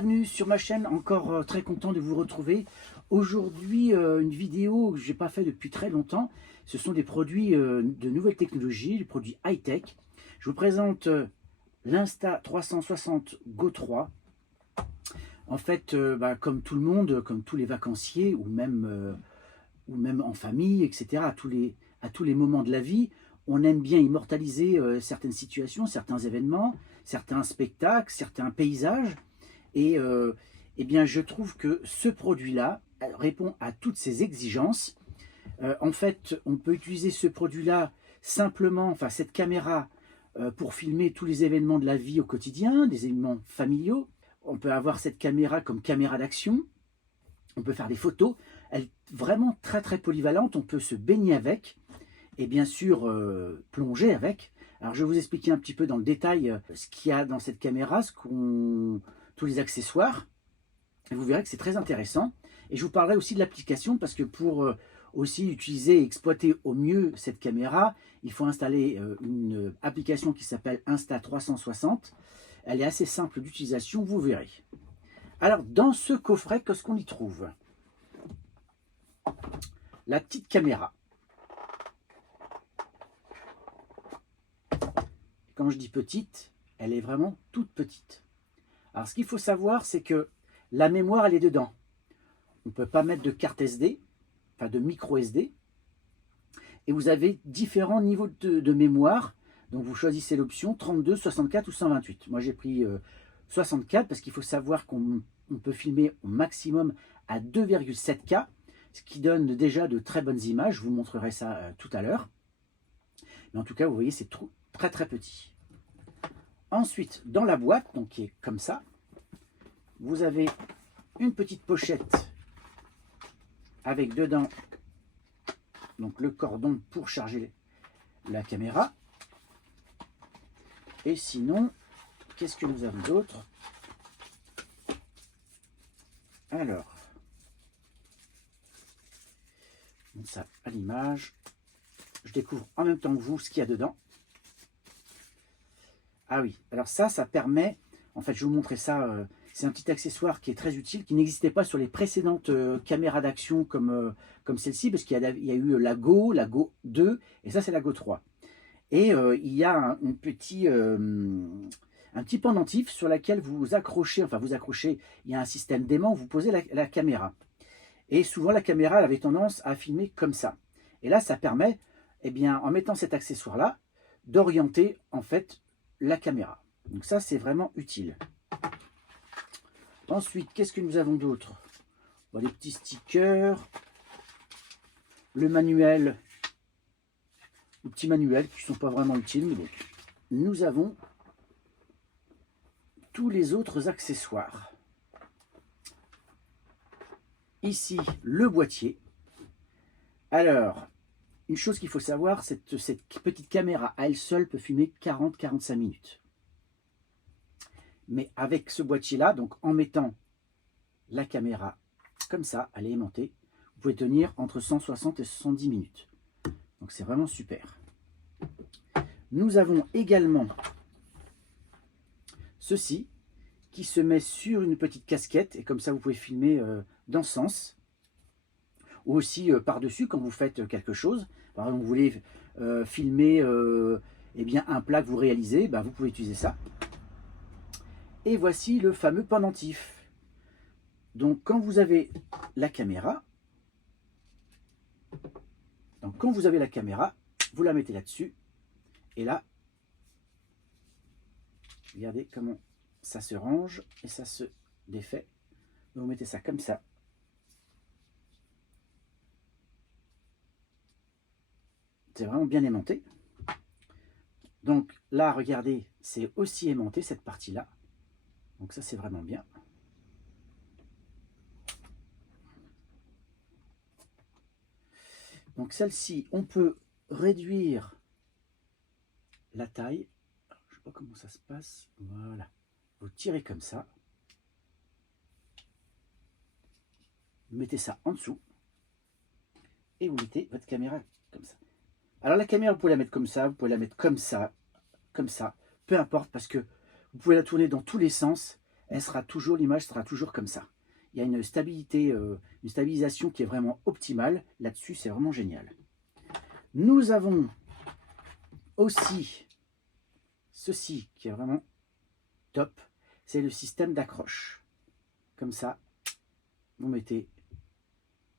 bienvenue sur ma chaîne, encore très content de vous retrouver. Aujourd'hui, une vidéo que je n'ai pas fait depuis très longtemps. Ce sont des produits de nouvelles technologies, des produits high-tech. Je vous présente l'Insta360 Go 3. En fait, comme tout le monde, comme tous les vacanciers, ou même en famille, etc., à tous les moments de la vie, on aime bien immortaliser certaines situations, certains événements, certains spectacles, certains paysages. Et eh bien, je trouve que ce produit-là répond à toutes ces exigences. En fait, on peut utiliser ce produit-là simplement, enfin cette caméra, pour filmer tous les événements de la vie au quotidien, des événements familiaux. On peut avoir cette caméra comme caméra d'action. On peut faire des photos. Elle est vraiment très très polyvalente. On peut se baigner avec et bien sûr plonger avec. Alors je vais vous expliquer un petit peu dans le détail ce qu'il y a dans cette caméra, tous les accessoires. Et vous verrez que c'est très intéressant. Et je vous parlerai aussi de l'application parce que pour aussi utiliser et exploiter au mieux cette caméra, il faut installer une application qui s'appelle Insta360. Elle est assez simple d'utilisation, vous verrez. Alors dans ce coffret, qu'est-ce qu'on y trouve? La petite caméra. Quand je dis petite, elle est vraiment toute petite. Alors ce qu'il faut savoir, c'est que la mémoire, elle est dedans. On ne peut pas mettre de carte SD, enfin de micro SD. Et vous avez différents niveaux de mémoire. Donc vous choisissez l'option 32, 64 ou 128. Moi j'ai pris 64 parce qu'il faut savoir qu'on peut filmer au maximum à 2,7K, ce qui donne déjà de très bonnes images. Je vous montrerai ça tout à l'heure. Mais en tout cas, vous voyez, c'est très très petit. Ensuite, dans la boîte, donc qui est comme ça, vous avez une petite pochette avec dedans donc le cordon pour charger la caméra. Et sinon, qu'est-ce que nous avons d'autre? Alors, ça à l'image, je découvre en même temps que vous ce qu'il y a dedans. Ah oui, alors ça permet, en fait je vais vous montrer ça, c'est un petit accessoire qui est très utile, qui n'existait pas sur les précédentes caméras d'action comme celle-ci, parce qu'il y a eu la Go 2, et ça c'est la Go 3. Et il y a un petit pendentif sur lequel vous accrochez, il y a un système d'aimant, vous posez la caméra. Et souvent la caméra elle avait tendance à filmer comme ça. Et là ça permet, eh bien, en mettant cet accessoire-là, d'orienter en fait la caméra. Donc ça c'est vraiment utile. Ensuite, qu'est-ce que nous avons d'autre? Bon, les petits stickers, le manuel, les petits manuels qui ne sont pas vraiment utiles, mais bon. Nous avons tous les autres accessoires. Ici, le boîtier. Alors, une chose qu'il faut savoir, cette petite caméra à elle seule peut filmer 40-45 minutes. Mais avec ce boîtier-là, donc en mettant la caméra comme ça, elle est aimantée, vous pouvez tenir entre 160 et 70 minutes. Donc c'est vraiment super. Nous avons également ceci qui se met sur une petite casquette et comme ça vous pouvez filmer dans ce sens. Ou aussi par-dessus quand vous faites quelque chose. Par exemple, vous voulez filmer eh bien, un plat que vous réalisez, vous pouvez utiliser ça. Et voici le fameux pendentif. Donc quand vous avez la caméra, vous la mettez là-dessus. Et là, regardez comment ça se range et ça se défait. Donc, vous mettez ça comme ça. C'est vraiment bien aimanté. Donc là, regardez, c'est aussi aimanté cette partie-là. Donc ça, c'est vraiment bien. Donc celle-ci, on peut réduire la taille. Alors, je ne sais pas comment ça se passe. Voilà. Vous tirez comme ça. Vous mettez ça en dessous. Et vous mettez votre caméra comme ça. Alors la caméra, vous pouvez la mettre comme ça, vous pouvez la mettre comme ça, peu importe, parce que vous pouvez la tourner dans tous les sens. l'image sera toujours comme ça. Il y a une stabilité, une stabilisation qui est vraiment optimale. Là-dessus, c'est vraiment génial. Nous avons aussi ceci qui est vraiment top. C'est le système d'accroche. Comme ça, vous mettez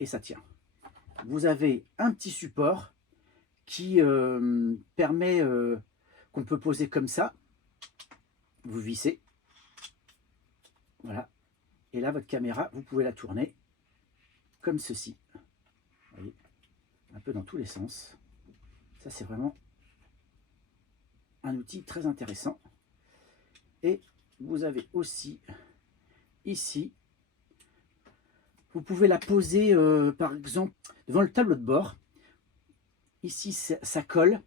et ça tient. Vous avez un petit support qui permet, qu'on peut poser comme ça. Vous vissez. Voilà. Et là, votre caméra, vous pouvez la tourner comme ceci. Vous voyez, un peu dans tous les sens. Ça, c'est vraiment un outil très intéressant. Et vous avez aussi ici, vous pouvez la poser par exemple devant le tableau de bord. Ici, ça colle.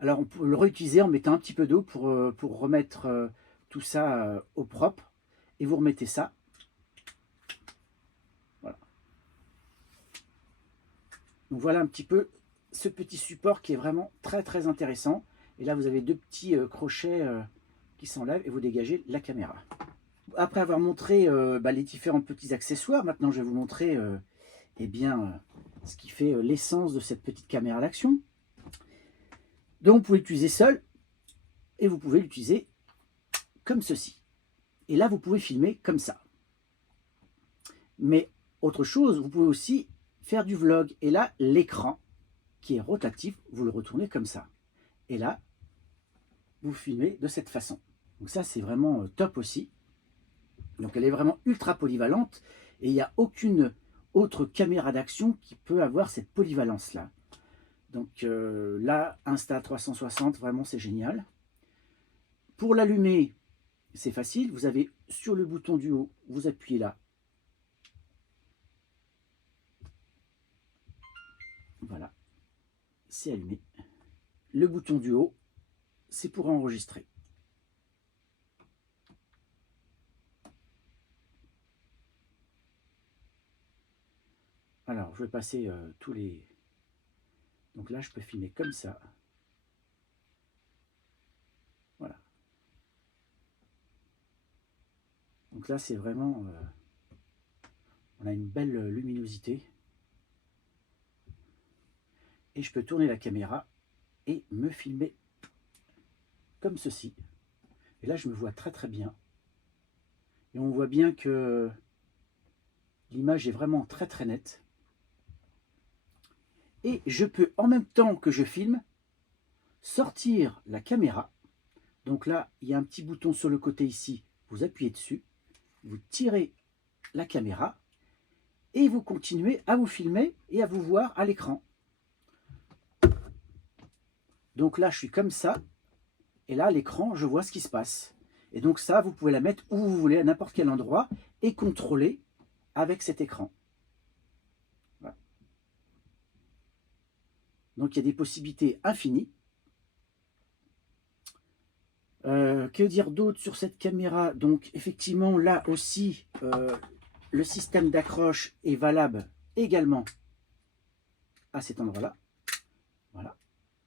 Alors, on peut le réutiliser en mettant un petit peu d'eau pour remettre tout ça au propre. Et vous remettez ça. Voilà. Donc, voilà un petit peu ce petit support qui est vraiment très, très intéressant. Et là, vous avez deux petits crochets qui s'enlèvent et vous dégagez la caméra. Après avoir montré les différents petits accessoires, maintenant, je vais vous montrer ce qui fait l'essence de cette petite caméra d'action. Donc, vous pouvez l'utiliser seul et vous pouvez l'utiliser comme ceci. Et là, vous pouvez filmer comme ça. Mais autre chose, vous pouvez aussi faire du vlog. Et là, l'écran qui est rotatif, vous le retournez comme ça. Et là, vous filmez de cette façon. Donc ça, c'est vraiment top aussi. Donc elle est vraiment ultra polyvalente. Et il n'y a aucune autre caméra d'action qui peut avoir cette polyvalence-là. Donc là, Insta360, vraiment c'est génial. Pour l'allumer, c'est facile. Vous avez sur le bouton du haut, vous appuyez là. Voilà, c'est allumé. Le bouton du haut, c'est pour enregistrer. Alors, je vais passer tous les... Donc là, je peux filmer comme ça. Voilà. Donc là, c'est vraiment... on a une belle luminosité. Et je peux tourner la caméra et me filmer comme ceci. Et là, je me vois très très bien. Et on voit bien que l'image est vraiment très très nette. Et je peux, en même temps que je filme, sortir la caméra. Donc là, il y a un petit bouton sur le côté ici. Vous appuyez dessus. Vous tirez la caméra. Et vous continuez à vous filmer et à vous voir à l'écran. Donc là, je suis comme ça. Et là, à l'écran, je vois ce qui se passe. Et donc ça, vous pouvez la mettre où vous voulez, à n'importe quel endroit, et contrôler avec cet écran. Voilà. Donc il y a des possibilités infinies. Que dire d'autre sur cette caméra? Donc effectivement, là aussi, le système d'accroche est valable également à cet endroit-là. Voilà.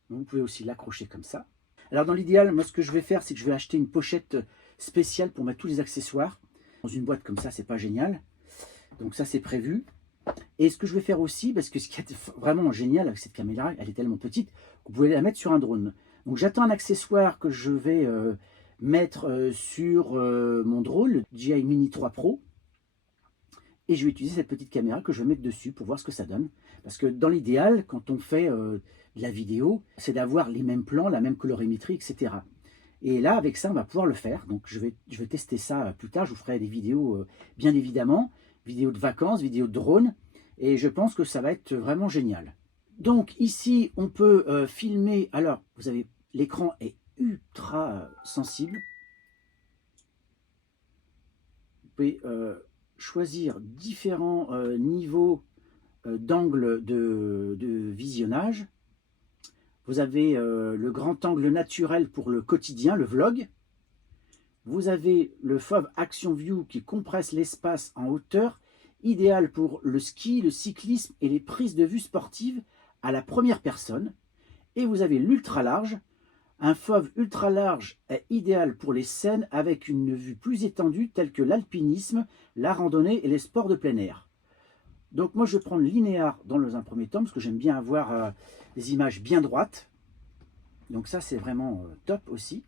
Donc, vous pouvez aussi l'accrocher comme ça. Alors dans l'idéal, moi ce que je vais faire, c'est que je vais acheter une pochette spéciale pour mettre tous les accessoires. Dans une boîte comme ça, c'est pas génial. Donc ça, c'est prévu. Et ce que je vais faire aussi, parce que ce qui est vraiment génial avec cette caméra, elle est tellement petite, vous pouvez la mettre sur un drone. Donc j'attends un accessoire que je vais mettre sur mon drone, le DJI Mini 3 Pro. Et je vais utiliser cette petite caméra que je vais mettre dessus pour voir ce que ça donne. Parce que dans l'idéal, quand on fait de la vidéo, c'est d'avoir les mêmes plans, la même colorimétrie, etc. Et là, avec ça, on va pouvoir le faire. Donc je vais tester ça plus tard. Je vous ferai des vidéos, bien évidemment, vidéos de vacances, vidéos de drone. Et je pense que ça va être vraiment génial. Donc ici, on peut filmer. Alors, vous avez, l'écran est ultra sensible. Vous pouvez choisir différents niveaux d'angle de visionnage. Vous avez le grand angle naturel pour le quotidien, le vlog. Vous avez le FOV Action View qui compresse l'espace en hauteur, idéal pour le ski, le cyclisme et les prises de vue sportives à la première personne. Et vous avez l'ultra large, Un FOV ultra large est idéal pour les scènes avec une vue plus étendue telles que l'alpinisme, la randonnée et les sports de plein air. Donc moi je vais prendre linéaire dans un premier temps parce que j'aime bien avoir des images bien droites. Donc ça c'est vraiment top aussi.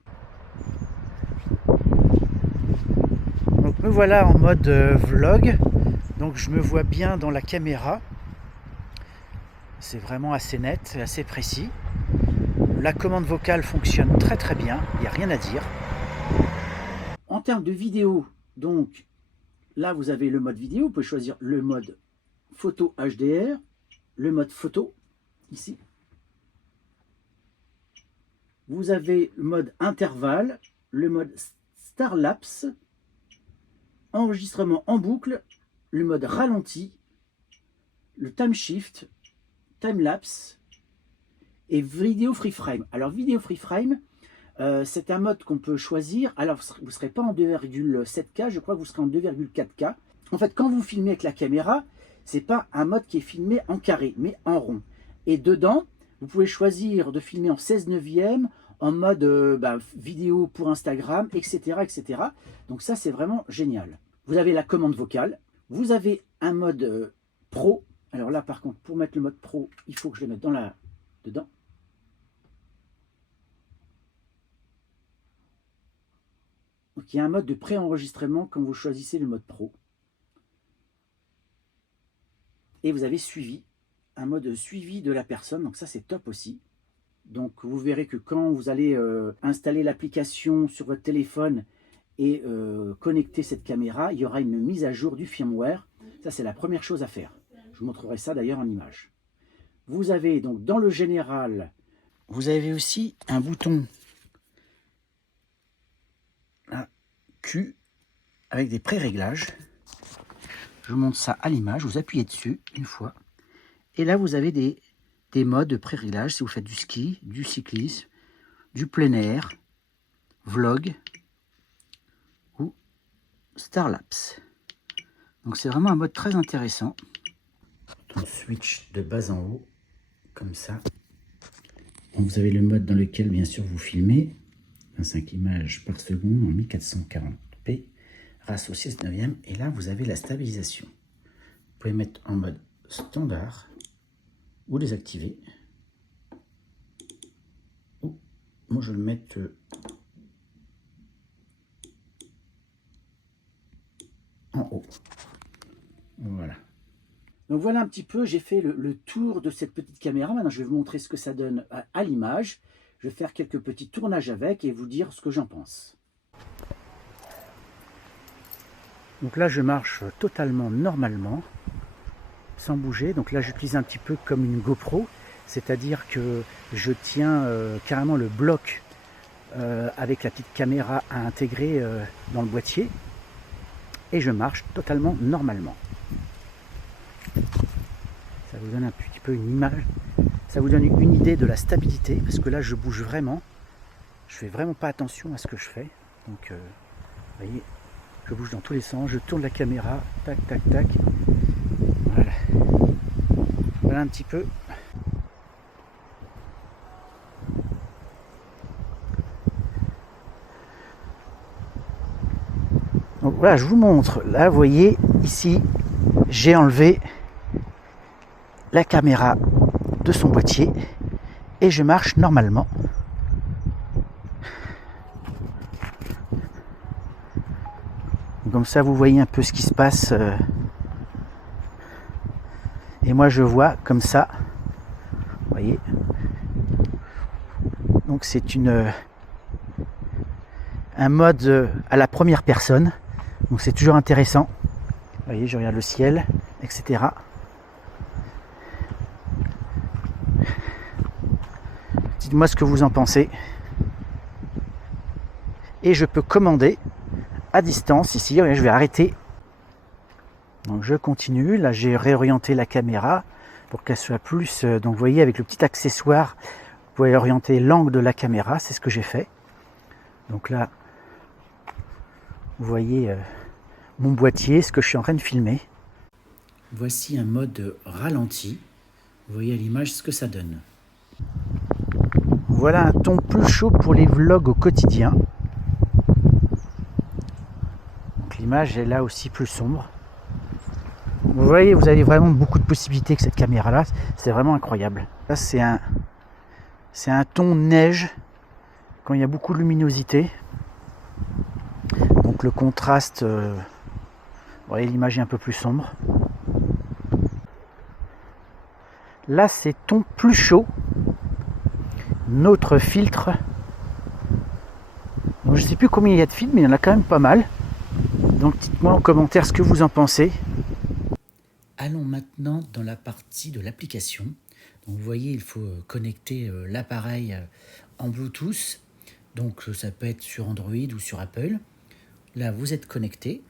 Donc me voilà en mode vlog. Donc je me vois bien dans la caméra. C'est vraiment assez net, assez précis. La commande vocale fonctionne très très bien, il n'y a rien à dire. En termes de vidéo, donc là vous avez le mode vidéo, vous pouvez choisir le mode photo HDR, le mode photo, ici. Vous avez le mode intervalle, le mode Starlapse, enregistrement en boucle, le mode ralenti, le time shift, time lapse et vidéo free frame. Alors vidéo free frame, c'est un mode qu'on peut choisir. Alors vous ne serez pas en 2,7K, je crois que vous serez en 2,4K. En fait, quand vous filmez avec la caméra, c'est pas un mode qui est filmé en carré, mais en rond. Et dedans, vous pouvez choisir de filmer en 16/9, en mode vidéo pour Instagram, etc., etc. Donc ça, c'est vraiment génial. Vous avez la commande vocale. Vous avez un mode pro. Alors là, par contre, pour mettre le mode pro, il faut que je le mette dedans. Donc il y a un mode de pré-enregistrement quand vous choisissez le mode pro. Et vous avez suivi, un mode suivi de la personne, donc ça c'est top aussi. Donc vous verrez que quand vous allez installer l'application sur votre téléphone et connecter cette caméra, il y aura une mise à jour du firmware. Ça c'est la première chose à faire. Je vous montrerai ça d'ailleurs en image. Vous avez donc dans le général, vous avez aussi un bouton Q avec des pré-réglages. Je vous montre ça à l'image, vous appuyez dessus une fois. Et là, vous avez des modes de pré-réglage si vous faites du ski, du cyclisme, du plein air, vlog ou Starlapse. Donc c'est vraiment un mode très intéressant. On switch de bas en haut, comme ça. Vous avez le mode dans lequel, bien sûr, vous filmez. 25 images par seconde en 1440p. Ratio 6/9, et là vous avez la stabilisation. Vous pouvez mettre en mode standard ou désactiver. Ou moi je vais le mettre en haut. Voilà. Donc voilà un petit peu, j'ai fait le tour de cette petite caméra. Maintenant je vais vous montrer ce que ça donne à l'image. Je vais faire quelques petits tournages avec et vous dire ce que j'en pense. Donc là, je marche totalement normalement, sans bouger. Donc là, j'utilise un petit peu comme une GoPro, c'est-à-dire que je tiens carrément le bloc avec la petite caméra à intégrer dans le boîtier et je marche totalement normalement. Ça vous donne un petit peu une image, ça vous donne une idée de la stabilité, parce que là, je bouge vraiment. Je fais vraiment pas attention à ce que je fais. Donc, vous voyez, je bouge dans tous les sens, je tourne la caméra, tac, tac, tac. Voilà. Voilà un petit peu. Donc voilà, je vous montre. Là, vous voyez, ici, j'ai enlevé la caméra de son boîtier et je marche normalement. Comme ça, vous voyez un peu ce qui se passe. Et moi, je vois comme ça. Vous voyez. Donc, c'est un mode à la première personne. Donc, c'est toujours intéressant. Vous voyez, je regarde le ciel, etc. Dites-moi ce que vous en pensez. Et je peux commander à distance ici. Je vais arrêter. Donc je continue. Là, j'ai réorienté la caméra pour qu'elle soit plus. Donc vous voyez, avec le petit accessoire, vous pouvez orienter l'angle de la caméra. C'est ce que j'ai fait. Donc là, vous voyez mon boîtier, ce que je suis en train de filmer. Voici un mode ralenti. Vous voyez à l'image ce que ça donne. Voilà un ton plus chaud pour les vlogs au quotidien. Donc l'image est là aussi plus sombre. Vous voyez, vous avez vraiment beaucoup de possibilités avec cette caméra là, c'est vraiment incroyable. Là c'est un ton neige quand il y a beaucoup de luminosité. Donc le contraste, vous voyez, l'image est un peu plus sombre. Là c'est ton plus chaud, notre filtre. Donc, je ne sais plus combien il y a de filtres, mais il y en a quand même pas mal. Donc dites-moi en commentaire ce que vous en pensez. Allons maintenant dans la partie de l'application. Donc vous voyez, il faut connecter l'appareil en Bluetooth. Donc ça peut être sur Android ou sur Apple. Là, vous êtes connecté.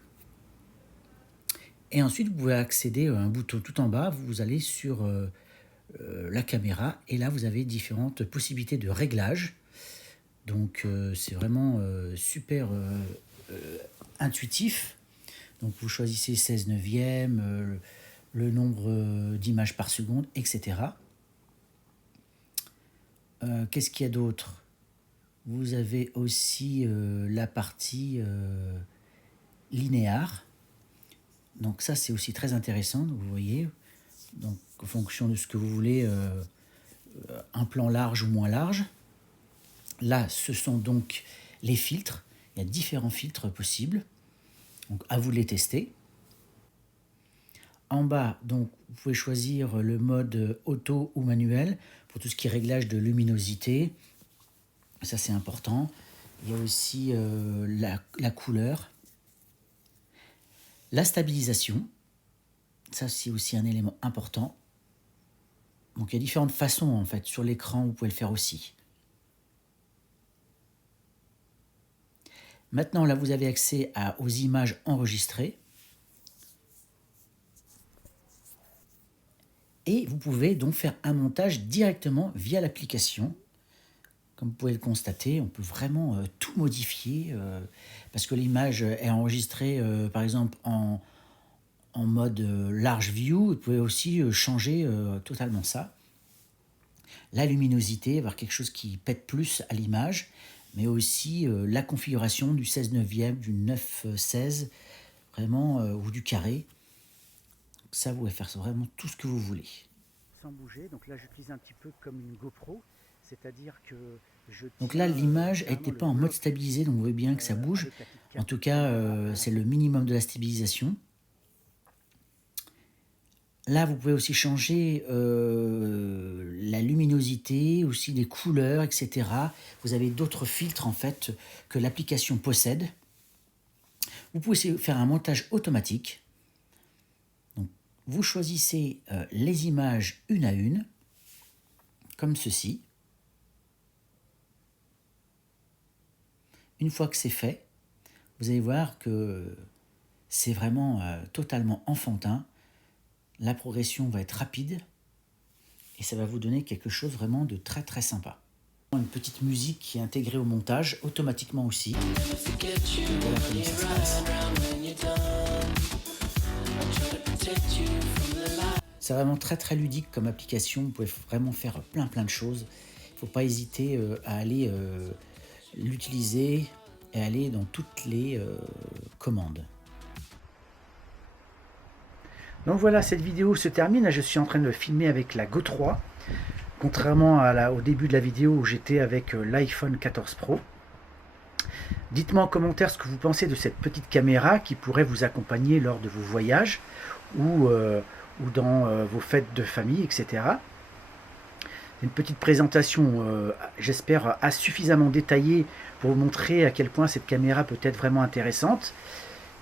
Et ensuite, vous pouvez accéder à un bouton tout en bas. Vous allez sur la caméra. Et là, vous avez différentes possibilités de réglage. Donc c'est vraiment super intuitif. Donc vous choisissez 16 neuvième, le nombre d'images par seconde, etc. Qu'est-ce qu'il y a d'autre? Vous avez aussi la partie linéaire. Donc ça c'est aussi très intéressant, vous voyez. Donc en fonction de ce que vous voulez, un plan large ou moins large. Là ce sont donc les filtres. Il y a différents filtres possibles. Donc à vous de les tester. En bas, donc, vous pouvez choisir le mode auto ou manuel pour tout ce qui est réglage de luminosité. Ça, c'est important. Il y a aussi la couleur. La stabilisation. Ça, c'est aussi un élément important. Donc, il y a différentes façons, en fait. Sur l'écran, vous pouvez le faire aussi. Maintenant, là, vous avez accès aux images enregistrées. Et vous pouvez donc faire un montage directement via l'application. Comme vous pouvez le constater, on peut vraiment tout modifier parce que l'image est enregistrée par exemple en mode large view. Vous pouvez aussi changer totalement ça. La luminosité, avoir quelque chose qui pète plus à l'image, mais aussi la configuration du 16 neuvième, du 9/16, vraiment, ou du carré. Ça, vous pouvez faire vraiment tout ce que vous voulez. Sans bouger, donc là j'utilise un petit peu comme une GoPro, c'est-à-dire que donc là l'image n'était pas en mode stabilisé, donc vous voyez bien que ça bouge. En tout cas, c'est le minimum de la stabilisation. Là, vous pouvez aussi changer la luminosité, aussi les couleurs, etc. Vous avez d'autres filtres en fait que l'application possède. Vous pouvez aussi faire un montage automatique. Vous choisissez les images une à une, comme ceci. Une fois que c'est fait, vous allez voir que c'est vraiment totalement enfantin. La progression va être rapide et ça va vous donner quelque chose vraiment de très très sympa. Une petite musique qui est intégrée au montage automatiquement aussi. Voilà comment ça se passe. C'est vraiment très très ludique comme application, vous pouvez vraiment faire plein de choses. Il ne faut pas hésiter à aller l'utiliser et aller dans toutes les commandes. Donc voilà, cette vidéo se termine. Je suis en train de filmer avec la Go 3, contrairement au début de la vidéo où j'étais avec l'iPhone 14 Pro. Dites-moi en commentaire ce que vous pensez de cette petite caméra qui pourrait vous accompagner lors de vos voyages ou dans vos fêtes de famille, etc. Une petite présentation, j'espère, suffisamment détaillée pour vous montrer à quel point cette caméra peut être vraiment intéressante.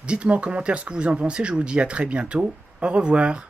Dites-moi en commentaire ce que vous en pensez. Je vous dis à très bientôt. Au revoir.